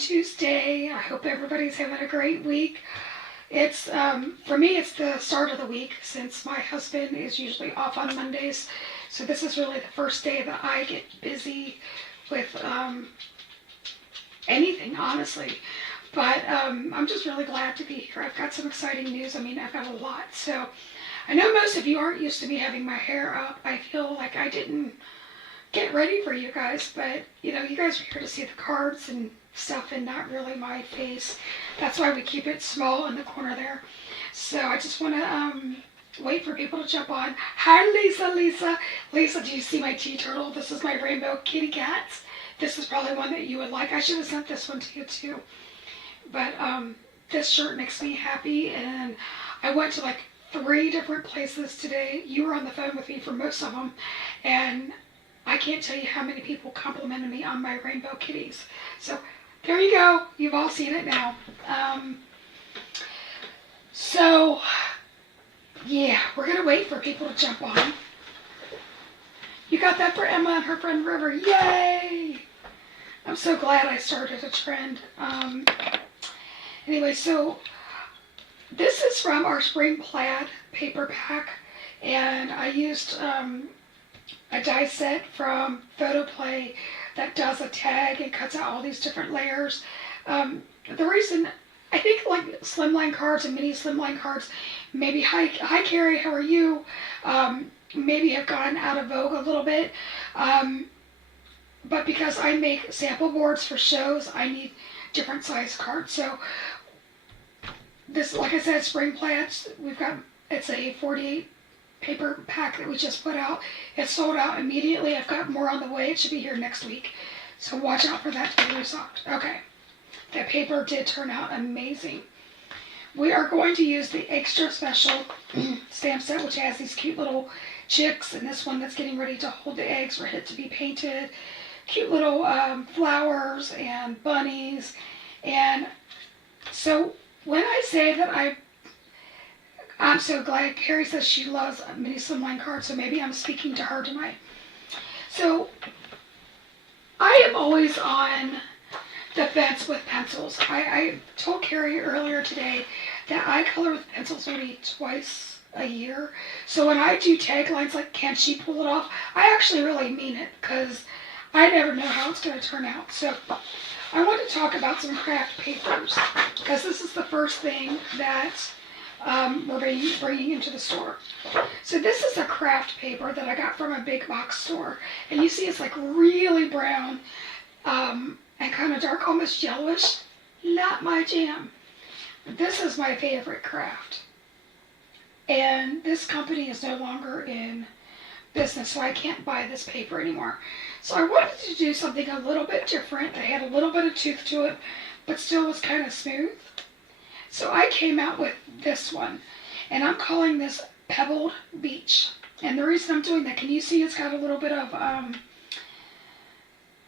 Tuesday. I hope everybody's having a great week. It's for me, it's the start of the week since my husband is usually off on Mondays. So this is really the first day that I get busy with anything, honestly. But I'm just really glad to be here. I've got some exciting news. I mean, I've got a lot. So I know most of you aren't used to me having my hair up. I feel like I didn't get ready for you guys, but you know, you guys are here to see the cards and stuff and not really my face. That's why we keep it small in the corner there. So I just want to wait for people to jump on. Hi, Lisa. Lisa, do you see my tea turtle? This is my rainbow kitty cats. This is probably one that you would like. I should have sent this one to you too. But this shirt makes me happy, and I went to like 3 different places today. You were on the phone with me for most of them, and I can't tell you how many people complimented me on my rainbow kitties. So there you go. You've all seen it now. So yeah, we're going to wait for people to jump on. You got that for Emma and her friend River. Yay! I'm so glad I started a trend. Anyway, so this is from our Spring Plaid paper pack, and I used a die set from Photoplay that does a tag and cuts out all these different layers. The reason, I think like slimline cards and mini slimline cards, maybe hi Carrie, how are you? Maybe have gone out of vogue a little bit. But because I make sample boards for shows, I need different size cards. So this, like I said, Spring Plaids, it's a 48 paper pack that we just put out. It sold out immediately. I've got more on the way. It should be here next week. So watch out for that to be restocked. Okay. That paper did turn out amazing. We are going to use the Egg-stra Special stamp set, which has these cute little chicks, and this one that's getting ready to hold the eggs for it to be painted. Cute little flowers and bunnies. And so when I say that I'm so glad, Carrie says she loves mini slimline cards, so maybe I'm speaking to her tonight. So I am always on the fence with pencils. I told Carrie earlier today that I color with pencils maybe twice a year. So when I do taglines like, can she pull it off? I actually really mean it, because I never know how it's going to turn out. So I want to talk about some craft papers, because this is the first thing that we're bringing into the store. So this is a craft paper that I got from a big box store. And you see it's like really brown and kind of dark, almost yellowish. Not my jam. This is my favorite craft. And this company is no longer in business, so I can't buy this paper anymore. So I wanted to do something a little bit different that had a little bit of tooth to it, but still was kind of smooth. So I came out with this one, and I'm calling this Pebbled Beach. And the reason I'm doing that, can you see it's got a little bit of, I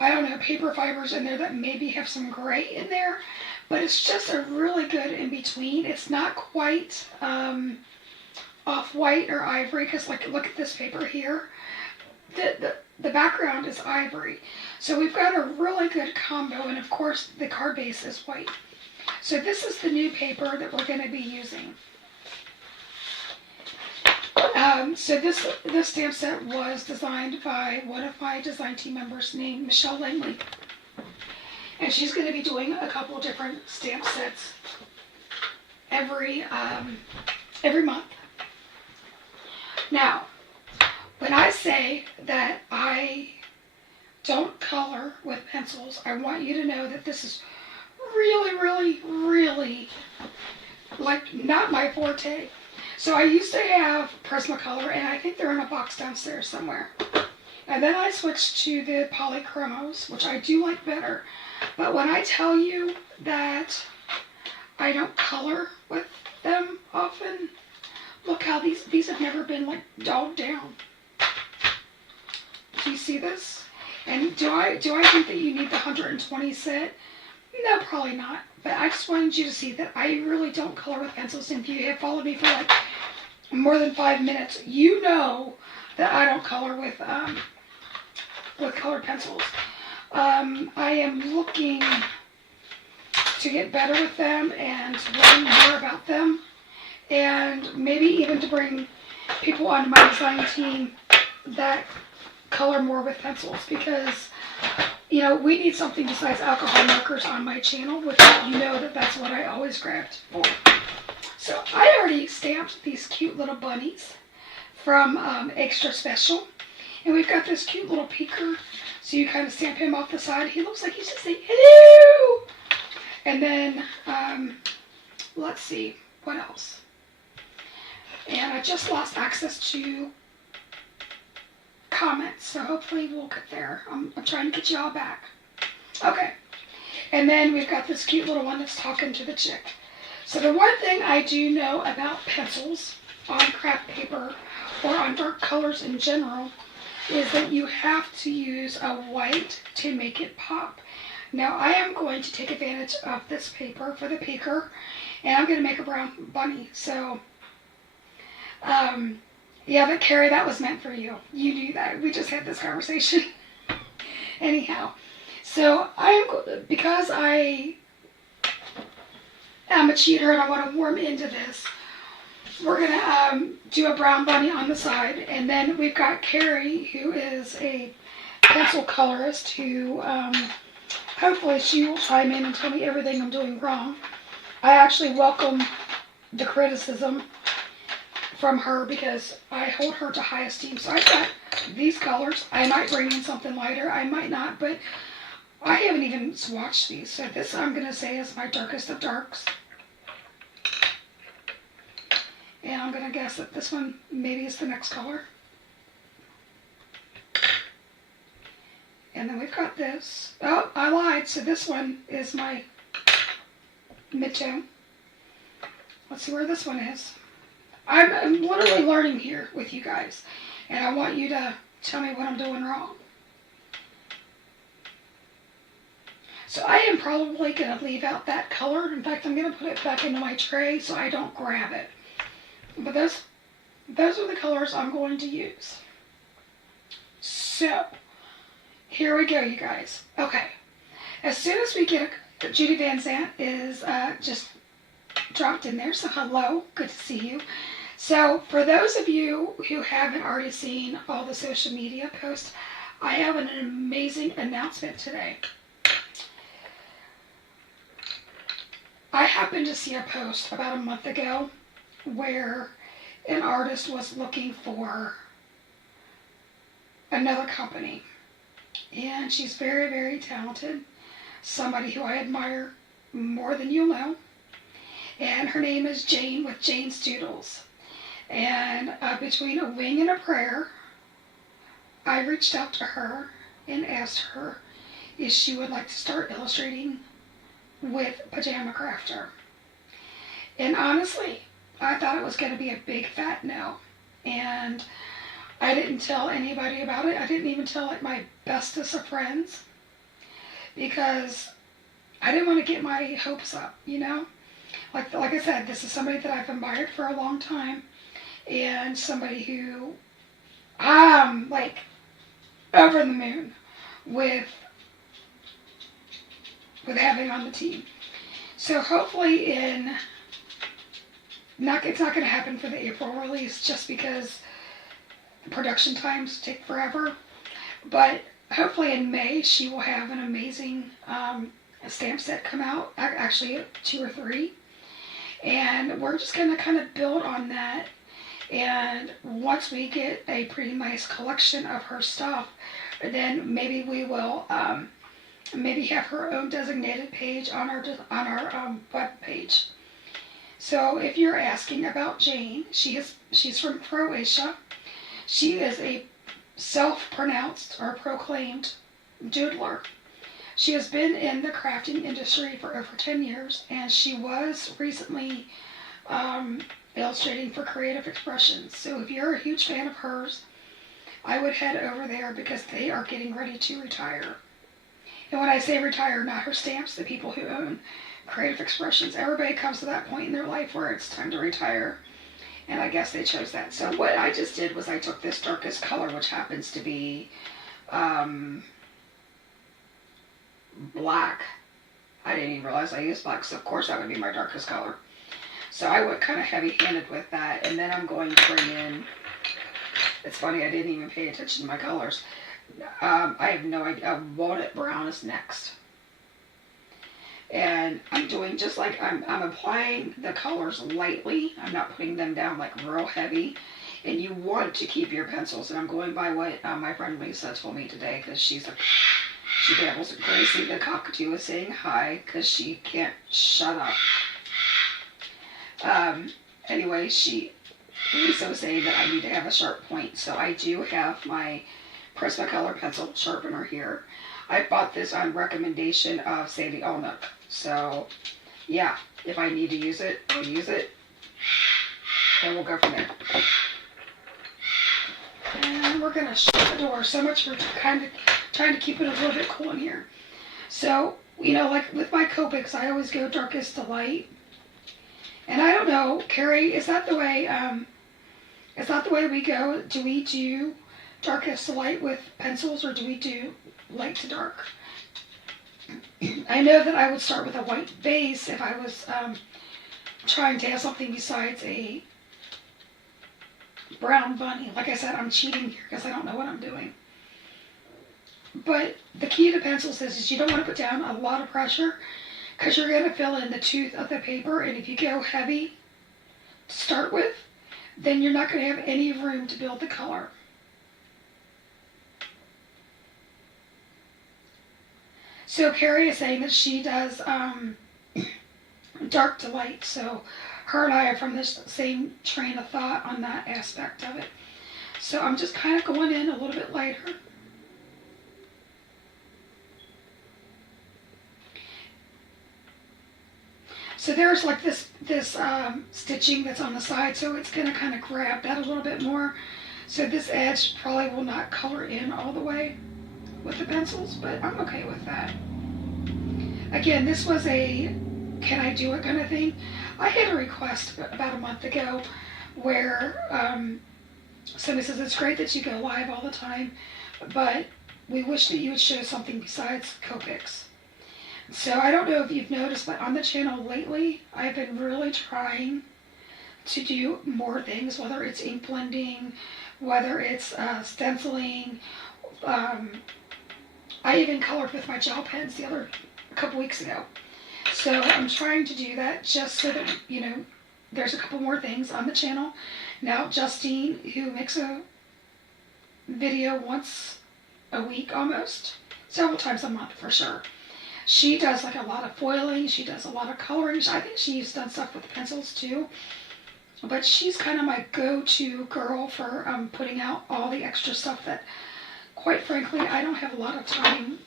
don't know, paper fibers in there that maybe have some gray in there, but it's just a really good in between. It's not quite off-white or ivory, because like, look at this paper here. The background is ivory. So we've got a really good combo, and of course the card base is white. So this is the new paper that we're going to be using. So this stamp set was designed by one of my design team members named Michelle Langley. And she's going to be doing a couple different stamp sets every month. Now, when I say that I don't color with pencils, I want you to know that this is really, like, not my forte. So I used to have Prismacolor, and I think they're in a box downstairs somewhere. And then I switched to the Polychromos, which I do like better. But when I tell you that I don't color with them often, look how these have never been like dogged down. Do you see this? And do I think that you need the 120 set? No, probably not. But I just wanted you to see that I really don't color with pencils. And if you have followed me for like more than 5 minutes, you know that I don't color with colored pencils. I am looking to get better with them and to learn more about them, and maybe even to bring people onto my design team that color more with pencils, because we need something besides alcohol markers on my channel, which that's what I always grabbed for. So I already stamped these cute little bunnies from Egg-stra Special, and we've got this cute little peeker, so you kind of stamp him off the side. He looks like he's just saying hello. And then let's see what else. And I just lost access to comments, so hopefully we'll get there. I'm trying to get you all back. Okay. And then we've got this cute little one that's talking to the chick. So the one thing I do know about pencils on craft paper or on dark colors in general is that you have to use a white to make it pop. Now I am going to take advantage of this paper for the peeker, and I'm going to make a brown bunny. So yeah, but Carrie, that was meant for you. You knew that. We just had this conversation. Anyhow, so because I am a cheater and I want to warm into this, we're going to do a brown bunny on the side. And then we've got Carrie, who is a pencil colorist, who hopefully she will chime in and tell me everything I'm doing wrong. I actually welcome the criticism from her because I hold her to high esteem. So I've got these colors. I might bring in something lighter. I might not, but I haven't even swatched these. So this I'm going to say is my darkest of darks. And I'm going to guess that this one maybe is the next color. And then we've got this. Oh, I lied. So this one is my mid-tone. Let's see where this one is. I'm literally learning here with you guys, and I want you to tell me what I'm doing wrong. So I am probably going to leave out that color. In fact, I'm going to put it back into my tray so I don't grab it. But those are the colors I'm going to use. So, here we go, you guys. Okay, as soon as we get Judy Van Zant is just dropped in there, so hello, good to see you. So for those of you who haven't already seen all the social media posts, I have an amazing announcement today. I happened to see a post about a month ago where an artist was looking for another company, and she's very, very talented, somebody who I admire more than you'll know. And her name is Jane with Jane's Doodles. And between a wing and a prayer, I reached out to her and asked her if she would like to start illustrating with Pajama Crafter. And honestly, I thought it was going to be a big fat no. And I didn't tell anybody about it. I didn't even tell like my bestest of friends, because I didn't want to get my hopes up, Like I said, this is somebody that I've admired for a long time, and somebody who I'm like over the moon with having on the team. So hopefully it's not going to happen for the April release just because production times take forever. But hopefully in May she will have an amazing stamp set come out, actually 2 or 3. And we're just going to kind of build on that. And once we get a pretty nice collection of her stuff, then maybe we will maybe have her own designated page on our web page. So if you're asking about Jane, she's from Croatia. She is a self-pronounced or proclaimed doodler. She has been in the crafting industry for over 10 years, and she was recently illustrating for Creative Expressions. So if you're a huge fan of hers, I would head over there because they are getting ready to retire. And when I say retire, not her stamps, the people who own Creative Expressions. Everybody comes to that point in their life where it's time to retire, and I guess they chose that. So what I just did was I took this darkest color, which happens to be black. I didn't even realize I used black, so of course that would be my darkest color. So I went kind of heavy-handed with that, and then I'm going to bring in, it's funny, I didn't even pay attention to my colors. I have no idea. Walnut brown is next. And I'm doing just like, I'm applying the colors lightly. I'm not putting them down like real heavy. And you want to keep your pencils, and I'm going by what my friend Lisa told me today, because she babbles crazy. The cockatoo is saying hi, because she can't shut up. Anyway, Lisa was saying that I need to have a sharp point, so I do have my Prismacolor pencil sharpener here. I bought this on recommendation of Sandy Allnook, so yeah, if I need to use it, I'll use it, and we'll go from there. And we're going to shut the door. So much for kind of trying to keep it a little bit cool in here. So, you know, like with my Copics, I always go darkest to light. And I don't know, Carrie, is that the way we go? Do we do darkest to light with pencils, or do we do light to dark? I know that I would start with a white base if I was trying to have something besides a brown bunny. Like I said, I'm cheating here because I don't know what I'm doing. But the key to pencils is you don't want to put down a lot of pressure, because you're going to fill in the tooth of the paper, and if you go heavy to start with, then you're not going to have any room to build the color. So Carrie is saying that she does dark to light, so her and I are from the same train of thought on that aspect of it. So I'm just kind of going in a little bit lighter. So there's like this stitching that's on the side, so it's going to kind of grab that a little bit more. So this edge probably will not color in all the way with the pencils, but I'm okay with that. Again, this was a can I do it kind of thing. I had a request about a month ago where somebody says, it's great that you go live all the time, but we wish that you would show something besides Copics. So I don't know if you've noticed, but on the channel lately, I've been really trying to do more things, whether it's ink blending, whether it's stenciling. I even colored with my gel pens a couple weeks ago. So I'm trying to do that just so that, you know, there's a couple more things on the channel. Now, Justine, who makes a video once a week almost, several times a month for sure. She does like a lot of foiling. She does a lot of coloring. I think she's done stuff with pencils too. But she's kind of my go-to girl for putting out all the extra stuff that, quite frankly, I don't have a lot of time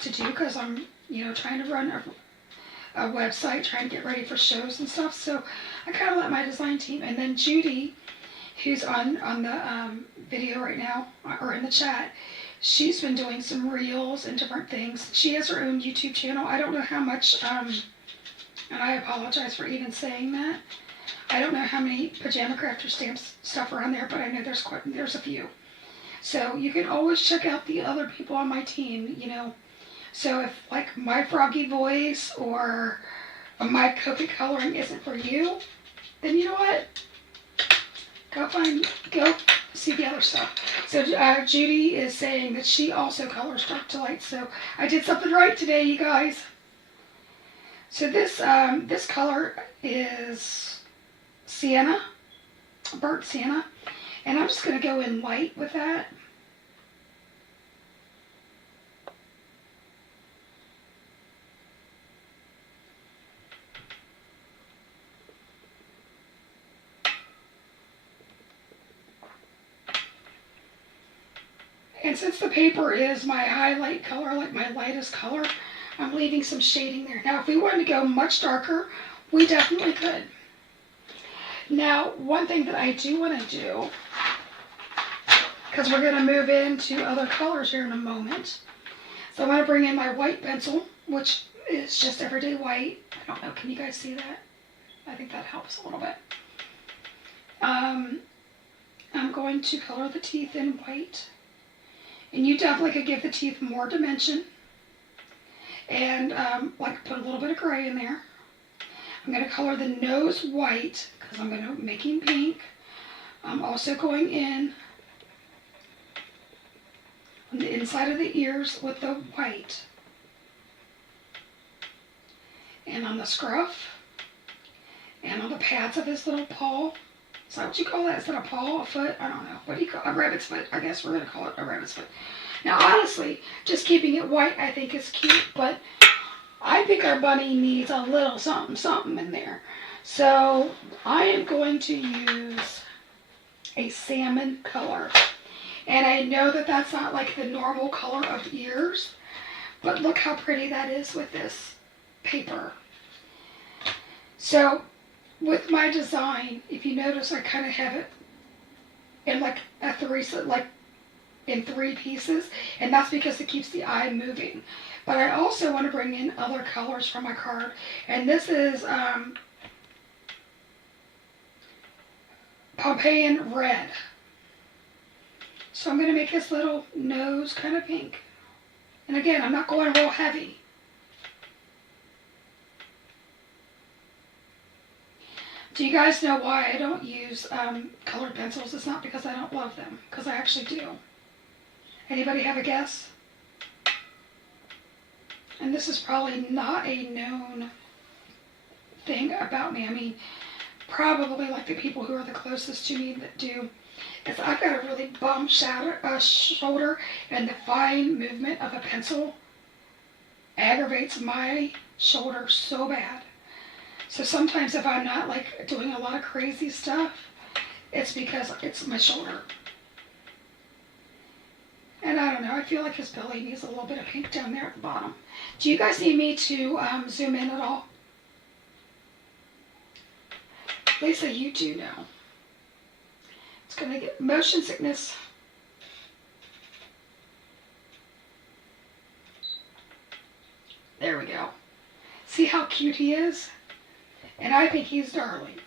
to do, because I'm, you know, trying to run a website, trying to get ready for shows and stuff. So I kind of let my design team, and then Judy, who's on the video right now, or in the chat, she's been doing some reels and different things. She has her own YouTube channel. I don't know how much, and I apologize for even saying that. I don't know how many Pajama Crafter Stamps stuff are on there, but I know there's a few. So you can always check out the other people on my team, you know. So if like my froggy voice or my cookie coloring isn't for you, then you know what? Go see the other stuff. So Judy is saying that she also colors dark to light. So I did something right today, you guys. So this color is sienna, burnt sienna, and I'm just going to go in light with that. And since the paper is my highlight color, like my lightest color, I'm leaving some shading there. Now, if we wanted to go much darker, we definitely could. Now, one thing that I do want to do, because we're going to move into other colors here in a moment. So I'm going to bring in my white pencil, which is just everyday white. I don't know, can you guys see that? I think that helps a little bit. I'm going to color the teeth in white. And you definitely could give the teeth more dimension. and like put a little bit of gray in there. I'm going to color the nose white because I'm going to making pink. I'm also going in on the inside of the ears with the white. And on the scruff. And on the pads of his little paw. Is that what you call that? Is that a paw, a foot? I don't know. What do you call it? A rabbit's foot. I guess we're going to call it a rabbit's foot. Now, honestly, just keeping it white I think is cute, but I think our bunny needs a little something, something in there. So, I am going to use a salmon color. And I know that that's not like the normal color of ears, but look how pretty that is with this paper. So, with my design, if you notice, I kind of have it in like in three pieces, and that's because it keeps the eye moving. But I also want to bring in other colors from my card, and this is Pompeian red. So I'm going to make his little nose kind of pink. And again, I'm not going real heavy. Do you guys know why I don't use colored pencils? It's not because I don't love them, because I actually do. Anybody have a guess? And this is probably not a known thing about me. I mean, probably like the people who are the closest to me that do. Is I've got a really bum shoulder, and the fine movement of a pencil aggravates my shoulder so bad. So sometimes if I'm not like doing a lot of crazy stuff, it's because it's my shoulder. And I don't know, I feel like his belly needs a little bit of pink down there at the bottom. Do you guys need me to zoom in at all? Lisa, you do know. It's going to get motion sickness. There we go. See how cute he is? And I think he's darling.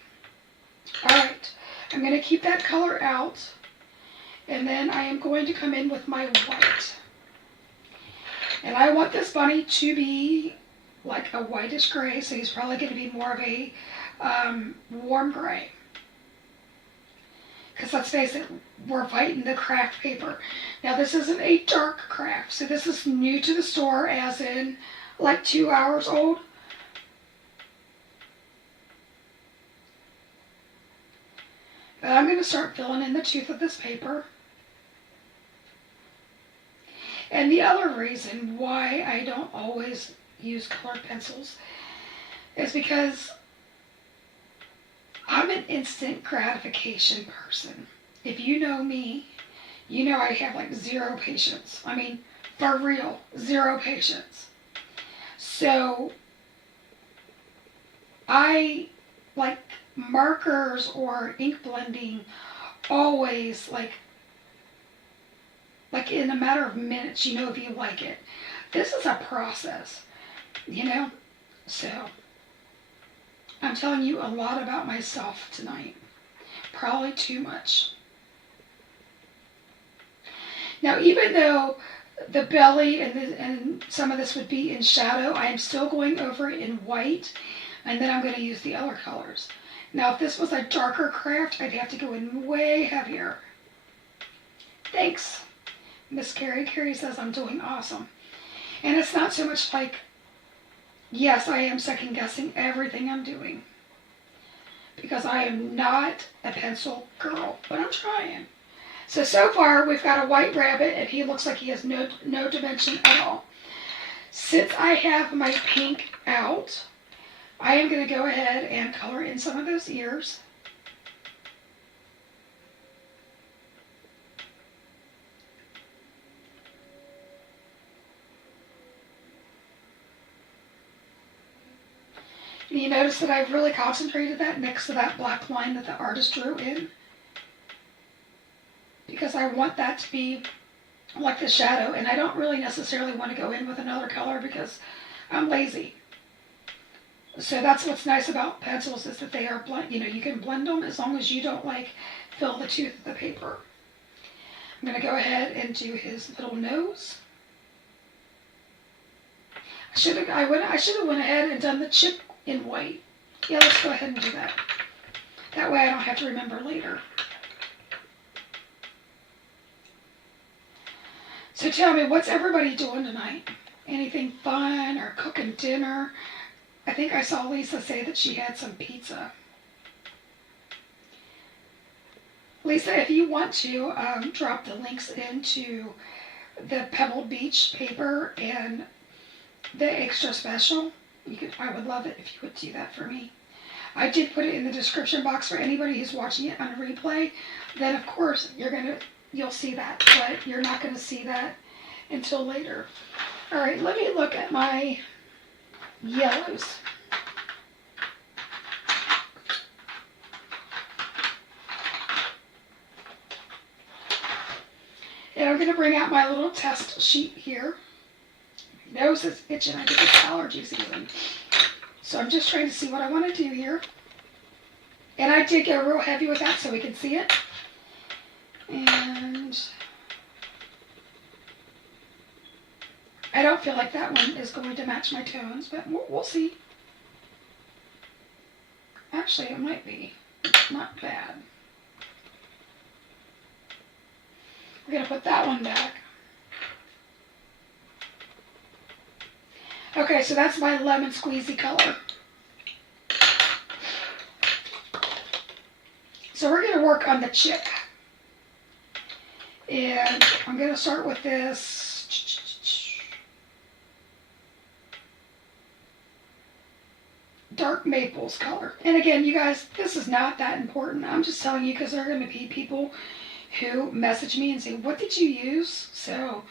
Alright, I'm going to keep that color out. And then I am going to come in with my white. And I want this bunny to be like a whitish gray, so he's probably going to be more of a warm gray. Because let's face it, we're fighting the craft paper. Now this isn't a dark craft, so this is new to the store, as in like 2 hours old. But I'm going to start filling in the tooth of this paper. And the other reason why I don't always use colored pencils is because I'm an instant gratification person. If you know me, you know I have like zero patience. I mean, for real, zero patience. So I like markers or ink blending always like in a matter of minutes, you know, if you like it. This is a process, you know? So I'm telling you a lot about myself tonight. Probably too much. Now, even though the belly and some of this would be in shadow, I am still going over it in white, and then I'm going to use the other colors. Now, if this was a darker craft, I'd have to go in way heavier. Thanks, Miss Carrie. Carrie says I'm doing awesome. And it's not so much like, yes, I am second guessing everything I'm doing. Because I am not a pencil girl, but I'm trying. So far we've got a white rabbit, and he looks like he has no dimension at all. Since I have my pink out, I am going to go ahead and color in some of those ears. And you notice that I've really concentrated that next to that black line that the artist drew in. Because I want that to be like the shadow, and I don't really necessarily want to go in with another color because I'm lazy. So that's what's nice about pencils, is that they are blend. You know, you can blend them as long as you don't like fill the tooth of the paper. I'm going to go ahead and do his little nose. I should have went ahead and done the chip in white. Yeah, let's go ahead and do that. That way I don't have to remember later. So tell me, what's everybody doing tonight? Anything fun or cooking dinner? I think I saw Lisa say that she had some pizza. Lisa, if you want to drop the links into the Pebble Beach paper and the Egg-stra Special, I would love it if you would do that for me. I did put it in the description box for anybody who's watching it on a replay. Then of course you'll see that, but you're not going to see that until later. All right, let me look at my yellows. And I'm going to bring out my little test sheet here. My nose is itching. I think it's allergy season. So I'm just trying to see what I want to do here. And I did get real heavy with that so we can see it. And I don't feel like that one is going to match my tones, but we'll see. Actually, it might be. It's not bad. We're going to put that one back. Okay, so that's my lemon squeezy color. So we're going to work on the chip. And I'm going to start with this dark maples color. And again, you guys, this is not that important. I'm just telling you because there are going to be people who message me and say, what did you use? So,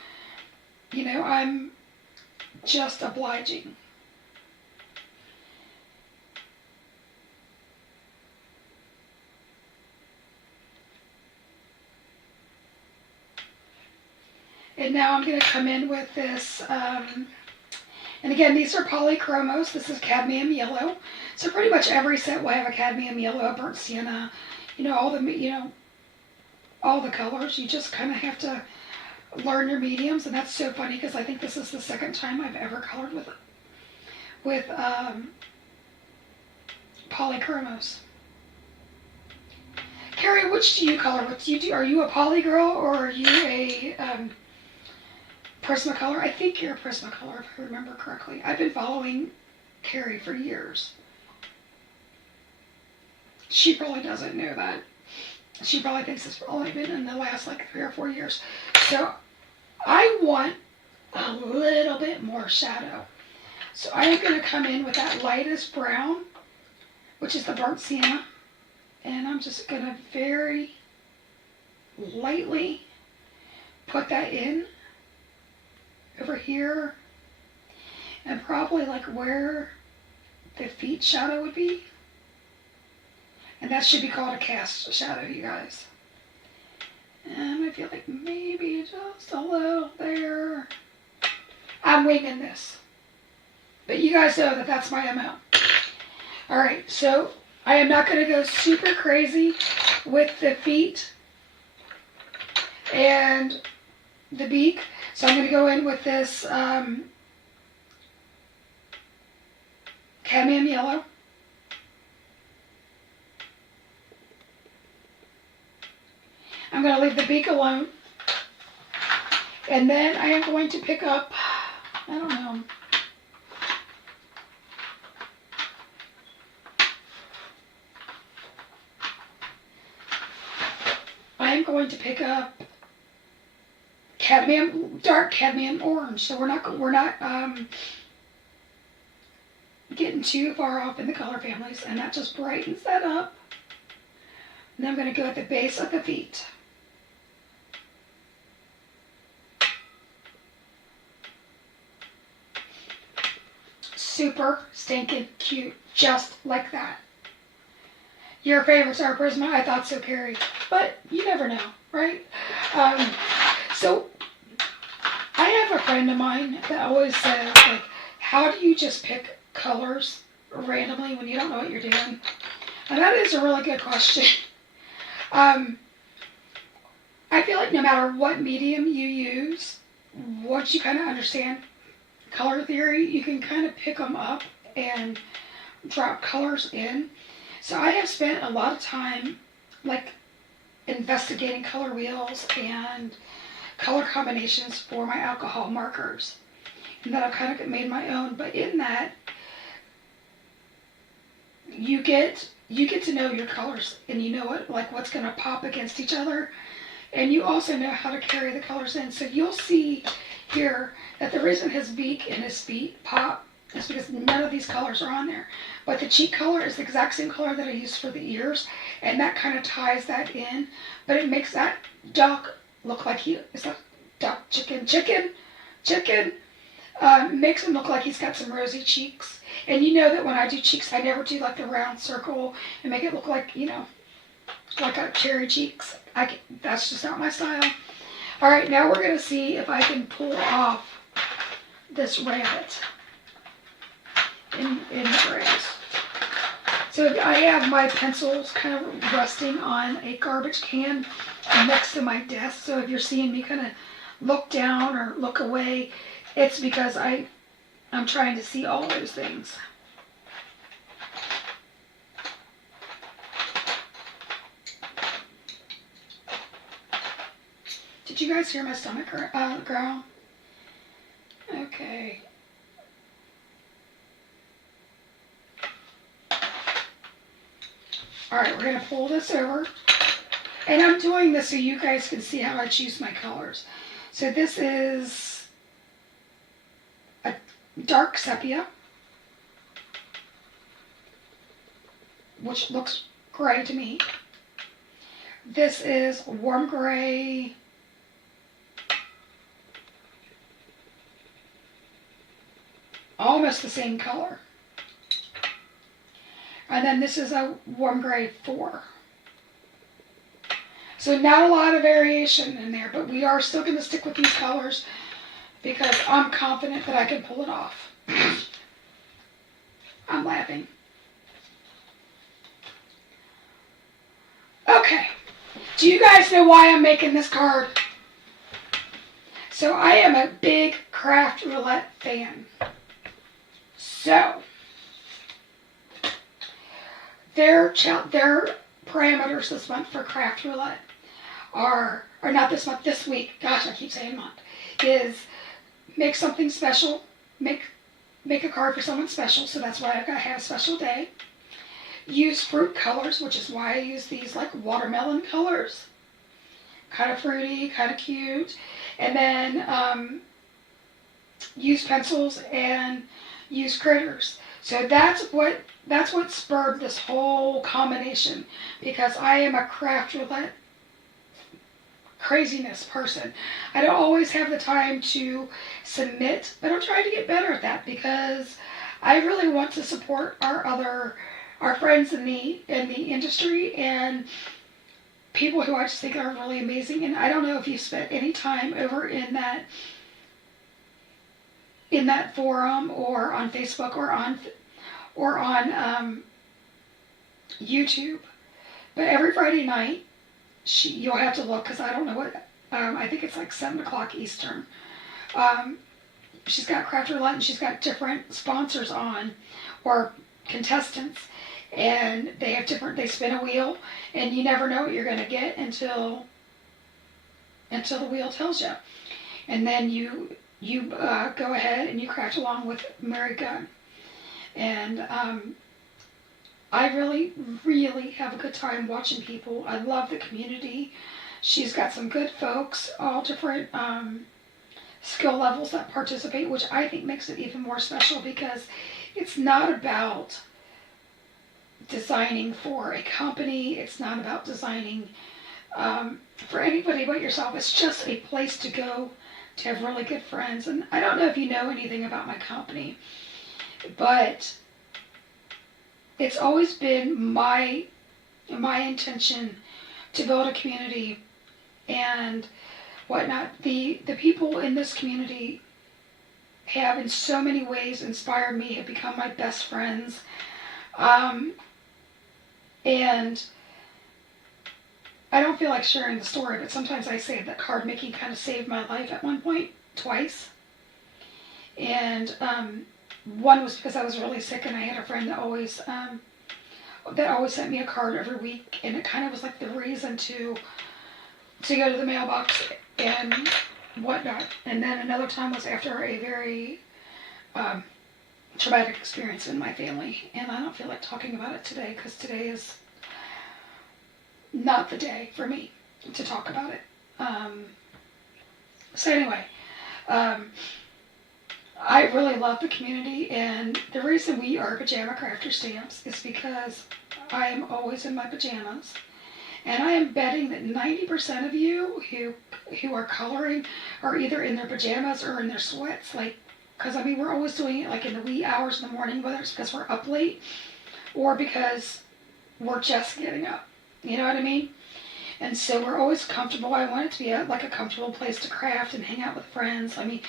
you know, I'm just obliging. And now I'm going to come in with this, and again, these are polychromos. This is cadmium yellow. So pretty much every set will have a cadmium yellow, a burnt sienna, all the colors. You just kind of have to learn your mediums, and that's so funny because I think this is the second time I've ever colored with polychromos. Carrie, which do you color with? Are you a poly girl or are you a Prismacolor? I think you're a Prismacolor if I remember correctly. I've been following Carrie for years. She probably doesn't know that. She probably thinks it's only been in the last like 3 or 4 years. So I want a little bit more shadow. So I am going to come in with that lightest brown, which is the burnt sienna. And I'm just going to very lightly put that in over here. And probably like where the feet shadow would be. And that should be called a cast shadow, you guys. And I feel like maybe just a little there. I'm winging this. But you guys know that that's my MO. Alright, so I am not going to go super crazy with the feet and the beak. So I'm going to go in with this cadmium yellow. I'm going to leave the beak alone. And then I am going to pick up, I don't know. I am going to pick up dark cadmium orange. So we're not getting too far off in the color families, and that just brightens that up. And then I'm going to go at the base of the feet. Super stinking cute, just like that. Your favorites are Prisma. I thought so, Carrie. But you never know, right? So I have a friend of mine that always says, like, how do you just pick colors randomly when you don't know what you're doing? And that is a really good question. I feel like no matter what medium you use, once you kind of understand color theory, you can kind of pick them up and drop colors in. So I have spent a lot of time like investigating color wheels and color combinations for my alcohol markers. And then I've kind of made my own. But in that, you get to know your colors, and you know what's going to pop against each other, and you also know how to carry the colors in. So you'll see here that the reason his beak and his feet pop is because none of these colors are on there. But the cheek color is the exact same color that I used for the ears, and that kind of ties that in. But it makes that duck look like is that duck, chicken. Makes him look like he's got some rosy cheeks. And you know that when I do cheeks, I never do like the round circle and make it look like, like a cherry cheeks. That's just not my style. All right, now we're going to see if I can pull off this rabbit in the grays. So I have my pencils kind of resting on a garbage can next to my desk. So if you're seeing me kind of look down or look away, it's because I'm trying to see all those things. Did you guys hear my stomach growl? Okay. Alright, we're going to pull this over. And I'm doing this so you guys can see how I choose my colors. So this is a dark sepia, which looks gray to me. This is warm gray, almost the same color. And then this is a warm gray 4. So not a lot of variation in there, but we are still going to stick with these colors because I'm confident that I can pull it off. I'm laughing. Okay. Do you guys know why I'm making this card? So I am a big Craft Roulette fan. So their parameters this month for Craft Roulette are not this month, this week. Gosh, I keep saying month. Is make something special. Make a card for someone special. So that's why I've got to have a special day. Use fruit colors, which is why I use these like watermelon colors. Kind of fruity, kind of cute. And then use pencils and use critters. So that's what spurred this whole combination, because I am a Craft Roulette craziness person. I don't always have the time to submit, but I'm trying to get better at that because I really want to support our friends in the industry and people who I just think are really amazing. And I don't know if you've spent any time over in that forum or on Facebook or on YouTube, but every Friday night you'll have to look because I don't know what I think it's like 7 o'clock Eastern. She's got Craft Roulette and she's got different sponsors on or contestants, and they spin a wheel and you never know what you're going to get until the wheel tells you, and then you go ahead and you craft along with Mary Gunn. And I really, really have a good time watching people. I love the community. She's got some good folks, all different skill levels that participate, which I think makes it even more special because it's not about designing for a company. It's not about designing for anybody but yourself. It's just a place to go to have really good friends. And I don't know if you know anything about my company, but it's always been my intention to build a community and whatnot. The people in this community have in so many ways inspired me, have become my best friends. And I don't feel like sharing the story, but sometimes I say that card making kind of saved my life at one point, twice. And one was because I was really sick, and I had a friend that always sent me a card every week, and it kind of was like the reason to go to the mailbox and whatnot. And then another time was after a very traumatic experience in my family, and I don't feel like talking about it today because today is not the day for me to talk about it. So anyway, I really love the community, and the reason we are Pajama Crafter Stamps is because I am always in my pajamas, and I am betting that 90% of you who are coloring are either in their pajamas or in their sweats, like, because I mean we're always doing it like in the wee hours in the morning, whether it's because we're up late or because we're just getting up. You know what I mean? And so we're always comfortable. I want it to be like a comfortable place to craft and hang out with friends. I mean,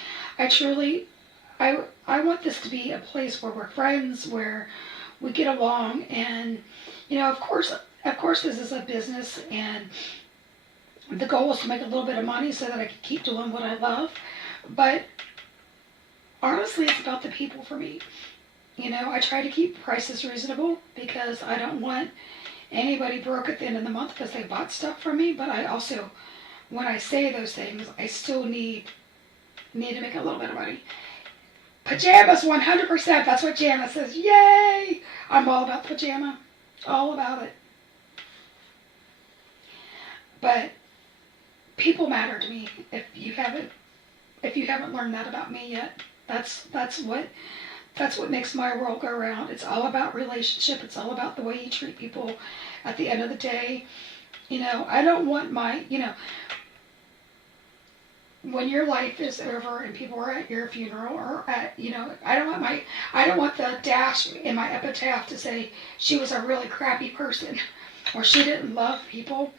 I want this to be a place where we're friends, where we get along, and of course this is a business, and the goal is to make a little bit of money so that I can keep doing what I love. But honestly, it's about the people for me. I try to keep prices reasonable because I don't want anybody broke at the end of the month because they bought stuff from me. But I also, when I say those things, I still need to make a little bit of money. Pajamas, 100%. That's what Jana says. Yay! I'm all about pajama. All about it. But people matter to me. If you haven't learned that about me yet, that's what makes my world go round. It's all about relationship. It's all about the way you treat people. At the end of the day, I don't want when your life is over and people are at your funeral or I don't want the dash in my epitaph to say she was a really crappy person or she didn't love people.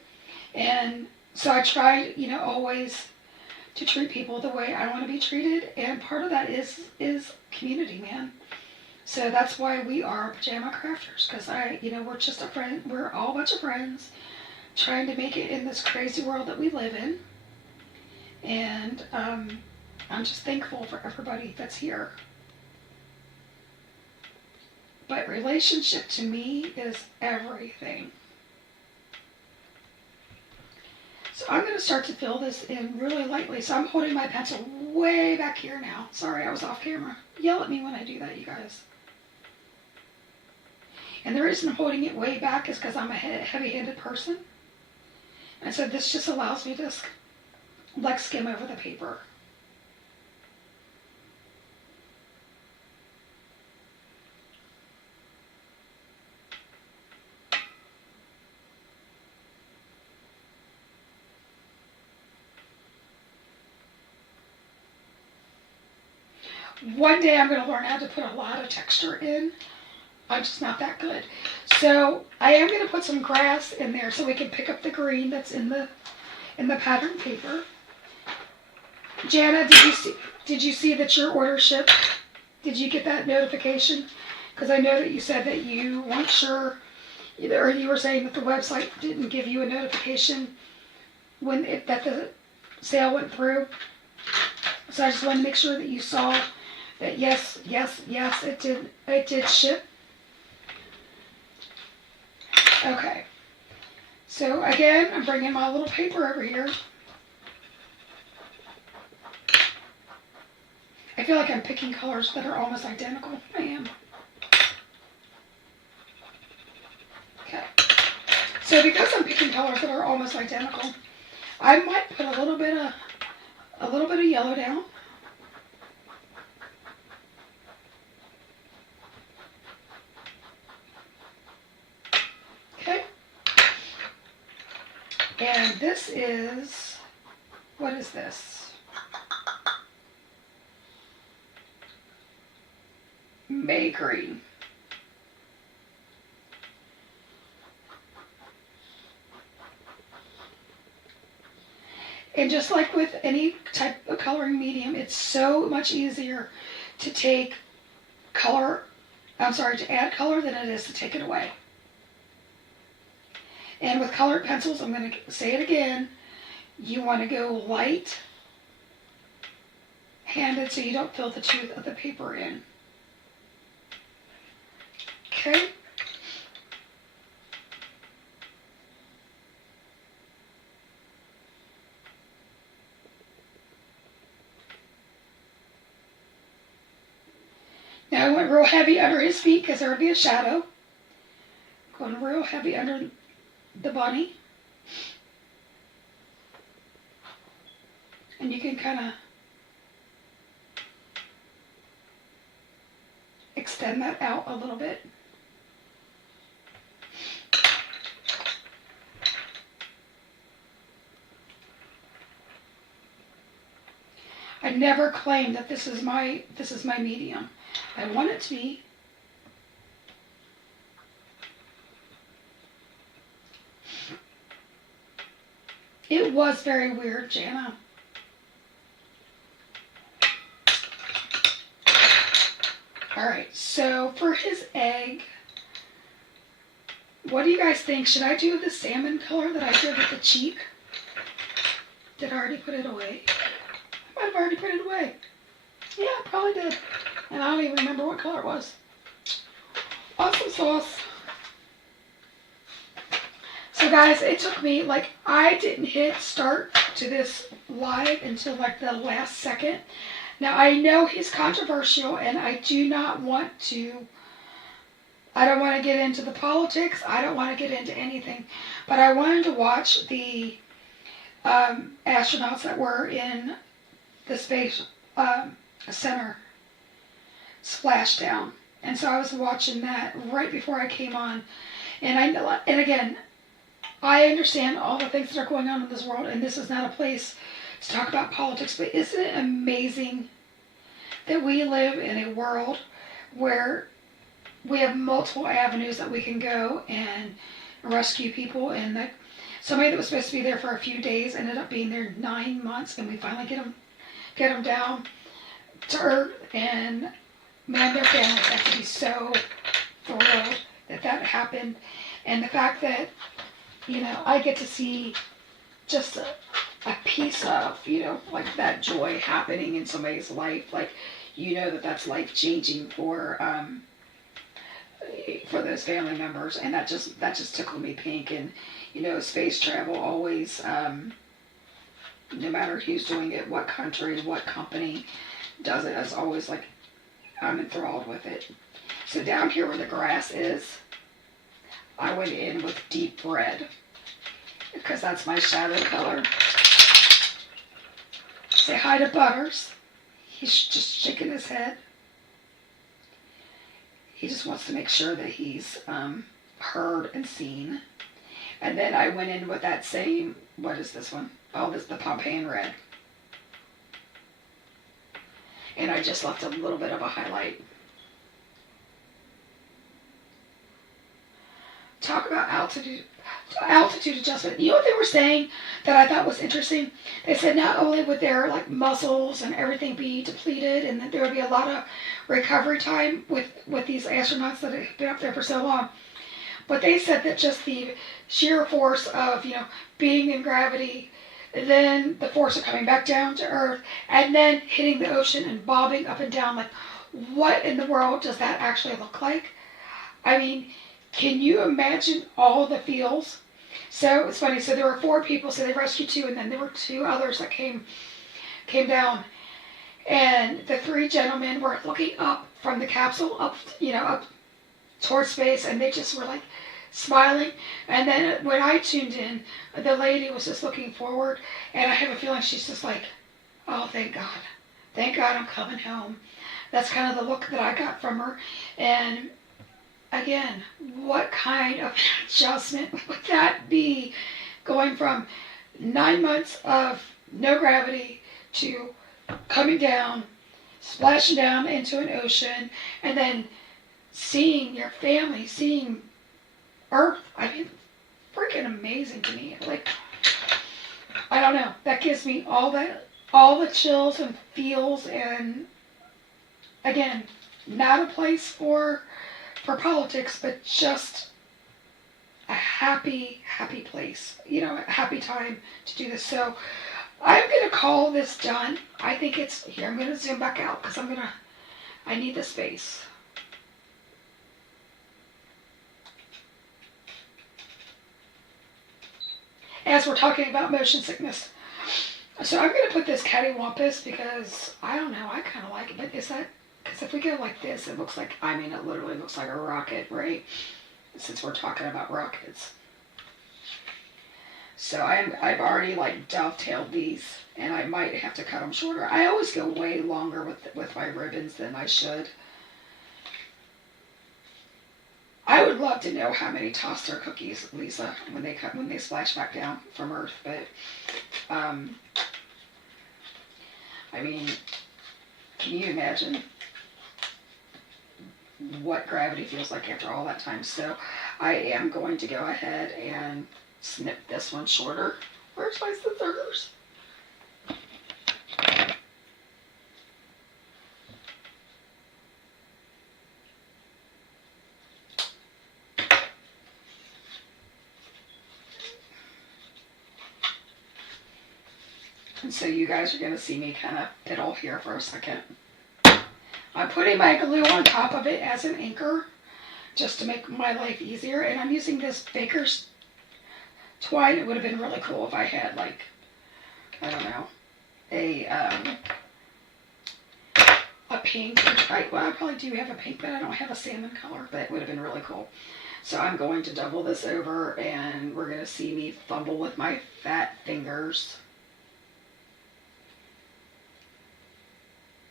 And so I try, always to treat people the way I want to be treated, and part of that is community, man. So that's why we are Pajama Crafters, because we're just a friend. We're all a bunch of friends trying to make it in this crazy world that we live in. And I'm just thankful for everybody that's here. But relationship to me is everything. So I'm going to start to fill this in really lightly. So I'm holding my pencil way back here now. Sorry, I was off camera. Yell at me when I do that, you guys. And the reason I'm holding it way back is because I'm a heavy-handed person. And so this just allows me to skim over the paper. One day I'm going to learn how to put a lot of texture in. I'm just not that good. So I am going to put some grass in there so we can pick up the green that's in the pattern paper. Jana, did you see that your order shipped? Did you get that notification? Because I know that you said that you weren't sure, or you were saying that the website didn't give you a notification that the sale went through. So I just wanted to make sure that you saw that yes, it did ship. Okay. So again, I'm bringing my little paper over here. I feel like I'm picking colors that are almost identical. I am. Okay. So because I'm picking colors that are almost identical, I might put a little bit of yellow down. Okay. And this is, what is this? May green. And just like with any type of coloring medium, it's so much easier to to add color than it is to take it away. And with colored pencils, I'm going to say it again, you want to go light, handed so you don't fill the tooth of the paper in. Okay. Now I went real heavy under his feet because there would be a shadow. Going real heavy under the bunny. And you can kind of extend that out a little bit. I never claimed that this is my medium. I want it to be. It was very weird, Jana. Alright, so for his egg, what do you guys think? Should I do the salmon color that I did with the cheek? Did I already put it away? I might have already put it away. Yeah, I probably did. And I don't even remember what color it was. Awesome sauce. So guys, it took me, like, I didn't hit start to this live until like the last second. Now I know he's controversial and I do not want to, I don't want to get into the politics. I don't want to get into anything. But I wanted to watch the astronauts that were in the space center splashdown. And so I was watching that right before I came on. And again, I understand all the things that are going on in this world, and this is not a place to talk about politics, but isn't it amazing that we live in a world where we have multiple avenues that we can go and rescue people, and that somebody that was supposed to be there for a few days ended up being there 9 months, and we finally get them down to earth, and man, their families have to be so thrilled that that happened, and the fact that, you know, I get to see just a piece of, you know, like that joy happening in somebody's life, like, you know, that's life changing for those family members, and that just tickled me pink. And you know, space travel always, no matter who's doing it, what country, what company does it, it's always like I'm enthralled with it. So down here where the grass is, I went in with deep red because that's my shadow color. Say hi to Butters. He's just shaking his head. He just wants to make sure that he's heard and seen. And then I went in with that same, what is this one? Oh, this is the Pompeian red. And I just left a little bit of a highlight. Talk about altitude adjustment. You know what they were saying that I thought was interesting? They said not only would their like muscles and everything be depleted, and that there would be a lot of recovery time with these astronauts that have been up there for so long, but they said that just the sheer force of, you know, being in gravity, then the force of coming back down to Earth, and then hitting the ocean and bobbing up and down, like, what in the world does that actually look like? I mean, can you imagine all the feels? So it's funny. So there were 4 people. So they rescued 2, and then there were 2 others that came down. And the 3 gentlemen were looking up from the capsule, up, you know, up towards space, and they just were like smiling. And then when I tuned in, the lady was just looking forward, and I have a feeling she's just like, oh, thank God I'm coming home. That's kind of the look that I got from her. And again, what kind of adjustment would that be, going from 9 months of no gravity to coming down, splashing down into an ocean, and then seeing your family, seeing Earth? I mean, freaking amazing to me. Like, I don't know. That gives me all the chills and feels, and again, not a place for politics, but just a happy place, you know, a happy time to do this. So I'm going to call this done. I think it's, here, I'm going to zoom back out because I need the space. As we're talking about motion sickness. So I'm going to put this cattywampus because, I don't know, I kind of like it. But is that, because if we go like this, it looks like, I mean, it literally looks like a rocket, right? Since we're talking about rockets. So I've already like dovetailed these, and I might have to cut them shorter. I always go way longer with my ribbons than I should. I would love to know how many tossed their cookies, Lisa, when they splash back down from Earth. But I mean, can you imagine what gravity feels like after all that time? So I am going to go ahead and snip this one shorter. Where's my scissors? And so you guys are going to see me kind of fiddle here for a second. I'm putting my glue on top of it as an anchor just to make my life easier. And I'm using this baker's twine. It would have been really cool if I had, like, I don't know, a pink. Well, I probably do have a pink, but I don't have a salmon color, but it would have been really cool. So I'm going to double this over, and we're going to see me fumble with my fat fingers.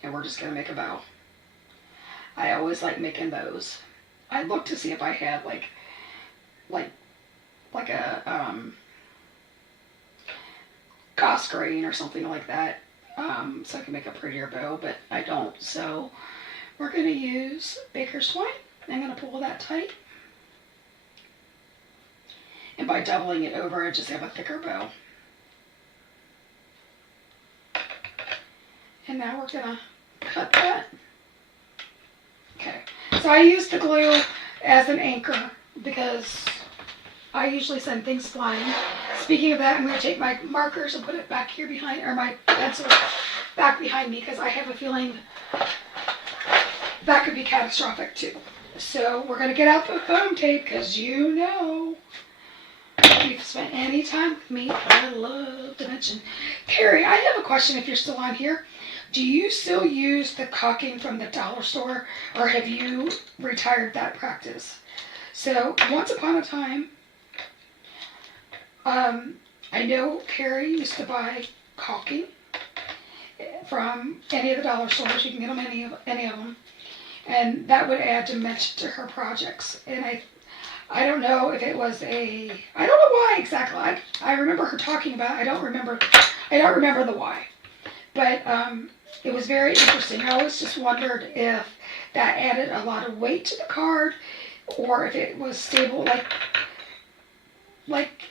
And we're just going to make a bow. I always like making bows. I looked to see if I had like a goss grain or something like that, so I can make a prettier bow, but I don't. So we're going to use baker's twine. I'm going to pull that tight. And by doubling it over, I just have a thicker bow. And now we're going to cut that. Okay, so I use the glue as an anchor because I usually send things flying. Speaking of that, I'm going to take my markers and put it back here behind, or my pencil back behind me, because I have a feeling that could be catastrophic too. So we're going to get out the foam tape because you know, if you've spent any time with me, I love to mention. Carrie, I have a question if you're still on here. Do you still use the caulking from the dollar store, or have you retired that practice? So once upon a time, I know Carrie used to buy caulking from any of the dollar stores. You can get them any of them, and that would add dimension to her projects. And I don't know if it was I don't know why exactly. I remember her talking about it. I don't remember the why, but it was very interesting. I always just wondered if that added a lot of weight to the card, or if it was stable, like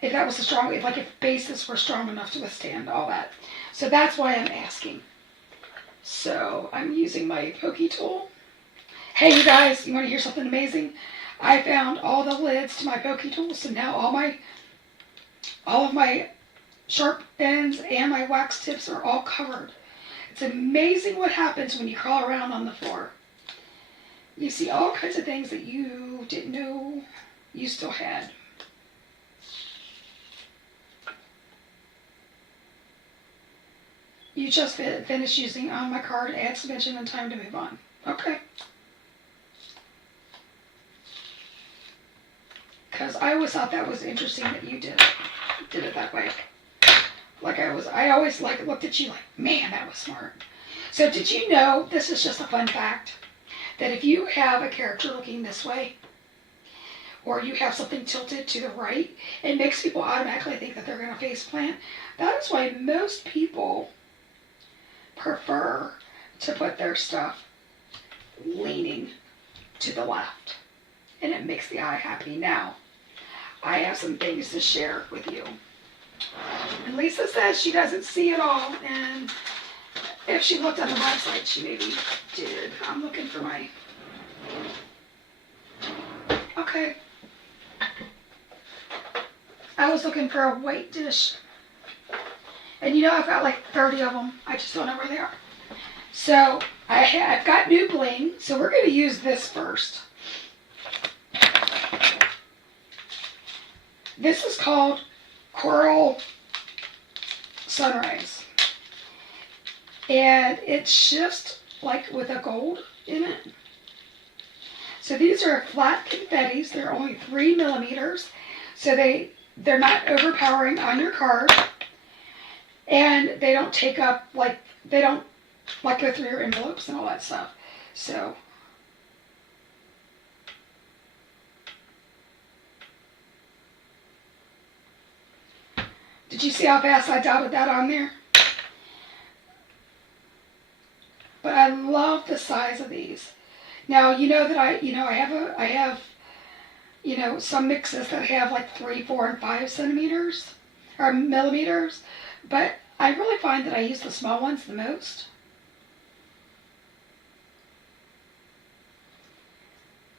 if that was if bases were strong enough to withstand all that. So that's why I'm asking. So I'm using my pokey tool. Hey, you guys, you want to hear something amazing? I found all the lids to my pokey tool, so now all of my sharp ends and my wax tips are all covered. It's amazing what happens when you crawl around on the floor. You see all kinds of things that you didn't know you still had. You just finished using on my card, add dimension and time to move on. Okay. Because I always thought that was interesting that you did it that way. I always looked at you like, man, that was smart. So did you know, this is just a fun fact, that if you have a character looking this way, or you have something tilted to the right, it makes people automatically think that they're going to face plant. That is why most people prefer to put their stuff leaning to the left. And it makes the eye happy. Now, I have some things to share with you. And Lisa says she doesn't see it all, and if she looked on the website, she maybe did. I'm looking for my... Okay. I was looking for a white dish. And you know, I've got like 30 of them. I just don't know where they are. So I've got new bling. So we're going to use this first. This is called Coral Sunrise. And it's just like with a gold in it. So these are flat confettis. They're only 3 millimeters. So they're not overpowering on your card. And they don't take up, like, they don't like go through your envelopes and all that stuff. So did you see how fast I dotted that on there? But I love the size of these. Now, you know that I have some mixes that have like 3, 4, and 5 centimeters or millimeters, but I really find that I use the small ones the most.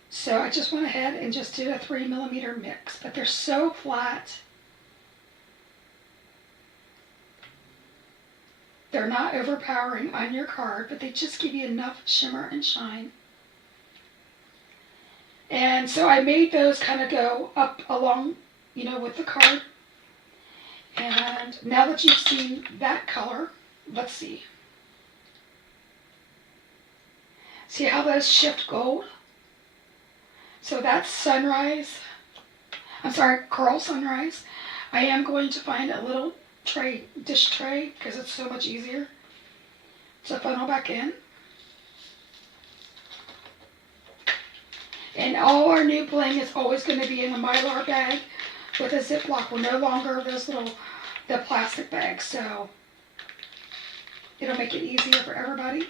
So I just went ahead and just did a 3 millimeter mix, but they're so flat. They're not overpowering on your card, but they just give you enough shimmer and shine. And so I made those kind of go up along, with the card. And now that you've seen that color, let's see. See how those shift gold? So that's Sunrise. I'm sorry, Coral Sunrise. I am going to find a little dish tray, because it's so much easier to funnel back in. And all our new bling is always going to be in a Mylar bag with a Ziploc. We're no longer the plastic bags, so it'll make it easier for everybody.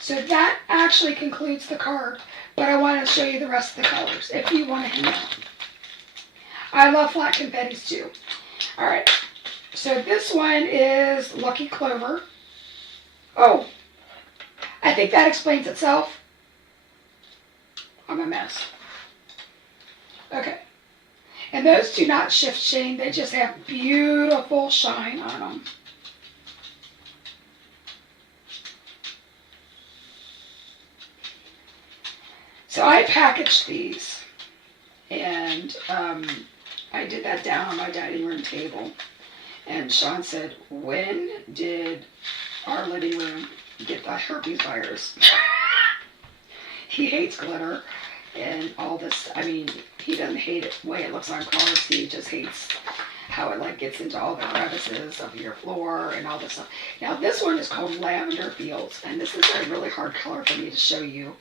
So that actually concludes the card, but I want to show you the rest of the colors if you want to hang out. I love flat confettis too. All right, so this one is Lucky Clover. Oh, I think that explains itself. I'm a mess. Okay. And those do not shift sheen. They just have beautiful shine on them. So I packaged these. And I did that down on my dining room table. And Sean said, when did our living room get the herpes virus? He hates glitter and all this. I mean, he doesn't hate it the way it looks on cards. He just hates how it gets into all the crevices of your floor and all this stuff. Now this one is called Lavender Fields, and this is a really hard color for me to show you.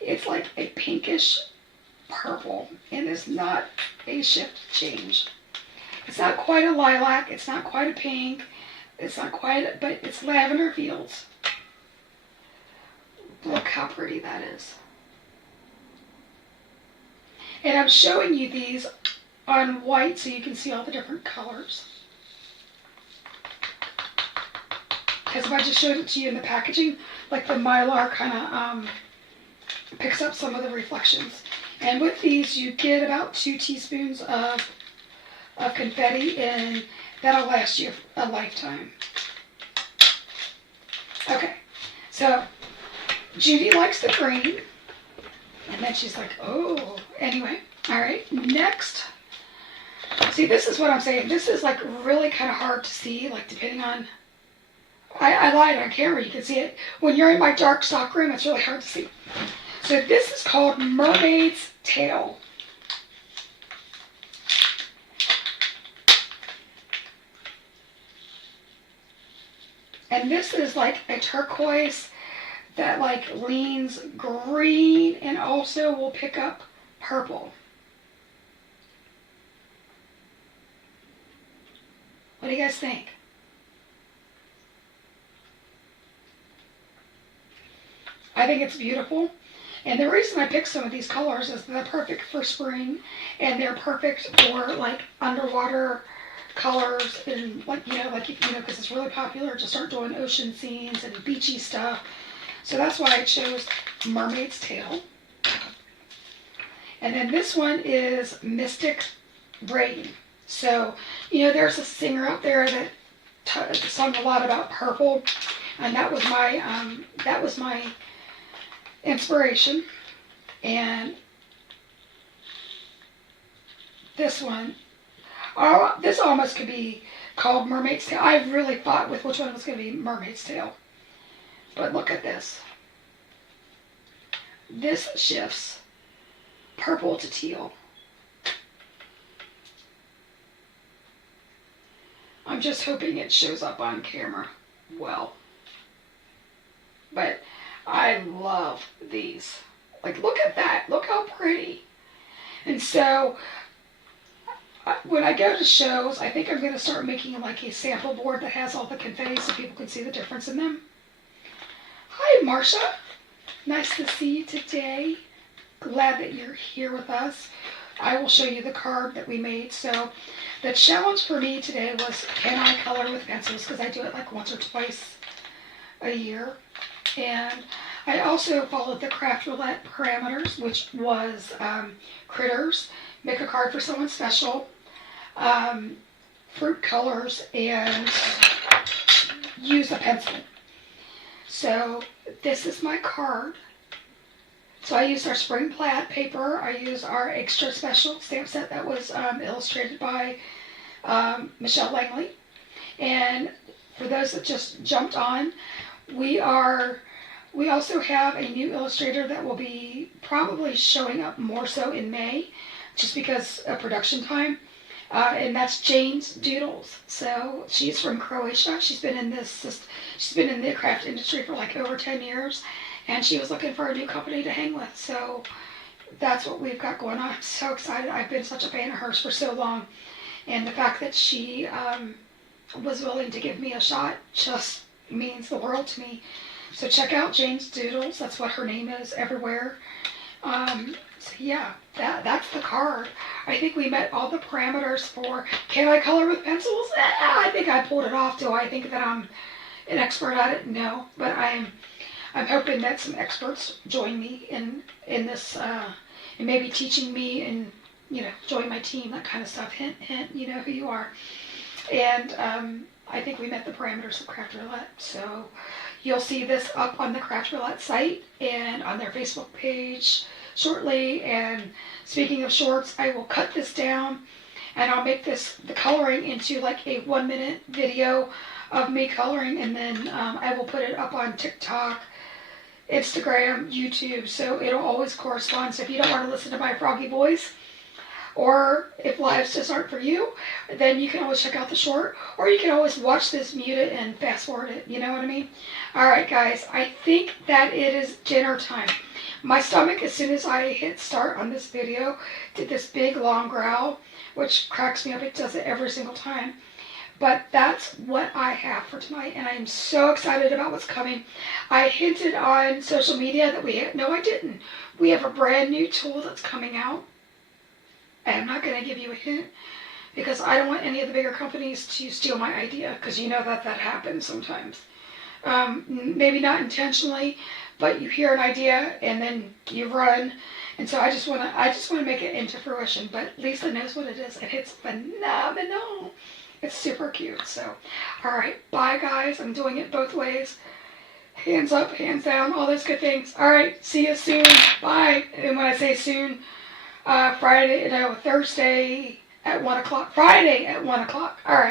It's like a pinkish purple, and it's not a shift change. It's not quite a lilac. It's not quite a pink. It's not quite, but it's Lavender Fields. Look how pretty that is. And I'm showing you these on white so you can see all the different colors. Because if I just showed it to you in the packaging, like the Mylar kind of picks up some of the reflections. And with these, you get about 2 teaspoons of confetti, and that'll last you a lifetime. Okay, so Judy likes the green, and then she's like, oh, anyway, all right, next. See, this is what I'm saying. This is like really kind of hard to see, like depending on, I lied on camera, you can see it. When you're in my dark stock room, it's really hard to see. So this is called Mermaid's Tail. And this is like a turquoise that like leans green and also will pick up purple. What do you guys think? I think it's beautiful. And the reason I picked some of these colors is they're perfect for spring, and they're perfect for like underwater colors, and because it's really popular to start doing ocean scenes and beachy stuff. So that's why I chose Mermaid's Tail. And then this one is Mystic Braiding. So, there's a singer out there that sung a lot about purple, and that was my inspiration. And this one, oh, this almost could be called Mermaid's Tail. I really fought with which one was going to be Mermaid's Tail. But look at this. This shifts purple to teal. I'm just hoping it shows up on camera well. But I love these. Like, look at that. Look how pretty. And so, when I go to shows, I think I'm going to start making like a sample board that has all the confetti so people can see the difference in them. Hi, Marcia. Nice to see you today. Glad that you're here with us. I will show you the card that we made. So, the challenge for me today was, can I color with pencils? Because I do it like once or twice a year. And I also followed the Craft Roulette parameters, which was critters, make a card for someone special, fruit colors, and use a pencil. So this is my card. So I used our spring plaid paper. I used our Egg-stra Special stamp set that was illustrated by Michelle Langley. And for those that just jumped on, we also have a new illustrator that will be probably showing up more so in May, just because of production time. And that's Jane's Doodles. So she's from Croatia. She's been in the craft industry for like over 10 years, and she was looking for a new company to hang with. So that's what we've got going on. I'm so excited. I've been such a fan of hers for so long, and the fact that she was willing to give me a shot just means the world to me. So check out Jane's Doodles. That's what her name is everywhere. So yeah, that's the card. I think we met all the parameters for, can I color with pencils? I think I pulled it off. Do I think that I'm an expert at it? No, but I'm hoping that some experts join me in this, and maybe teaching me and, join my team, that kind of stuff. Hint, hint, you know who you are. And I think we met the parameters of Craft Roulette. So you'll see this up on the Craft Roulette site and on their Facebook page shortly. And speaking of shorts, I will cut this down and I'll make the coloring into like a 1-minute video of me coloring, and then I will put it up on TikTok, Instagram, YouTube, so it'll always correspond. So if you don't want to listen to my froggy voice, or if lives just aren't for you, then you can always check out the short, or you can always watch this, mute it, and fast forward it. You know what I mean? Alright guys, I think that it is dinner time. My stomach, as soon as I hit start on this video, did this big long growl, which cracks me up. It does it every single time. But that's what I have for tonight, and I am so excited about what's coming. I hinted on social media that no, I didn't. We have a brand new tool that's coming out. And I'm not going to give you a hint because I don't want any of the bigger companies to steal my idea, because you know that happens sometimes. Maybe not intentionally, but you hear an idea and then you run. And so I just want to make it into fruition. But Lisa knows what it is, and it's phenomenal. It's super cute. So, all right, bye guys. I'm doing it both ways. Hands up, hands down, all those good things. All right, see you soon. Bye. And when I say soon, Thursday at 1 o'clock. Friday at 1 o'clock. All right.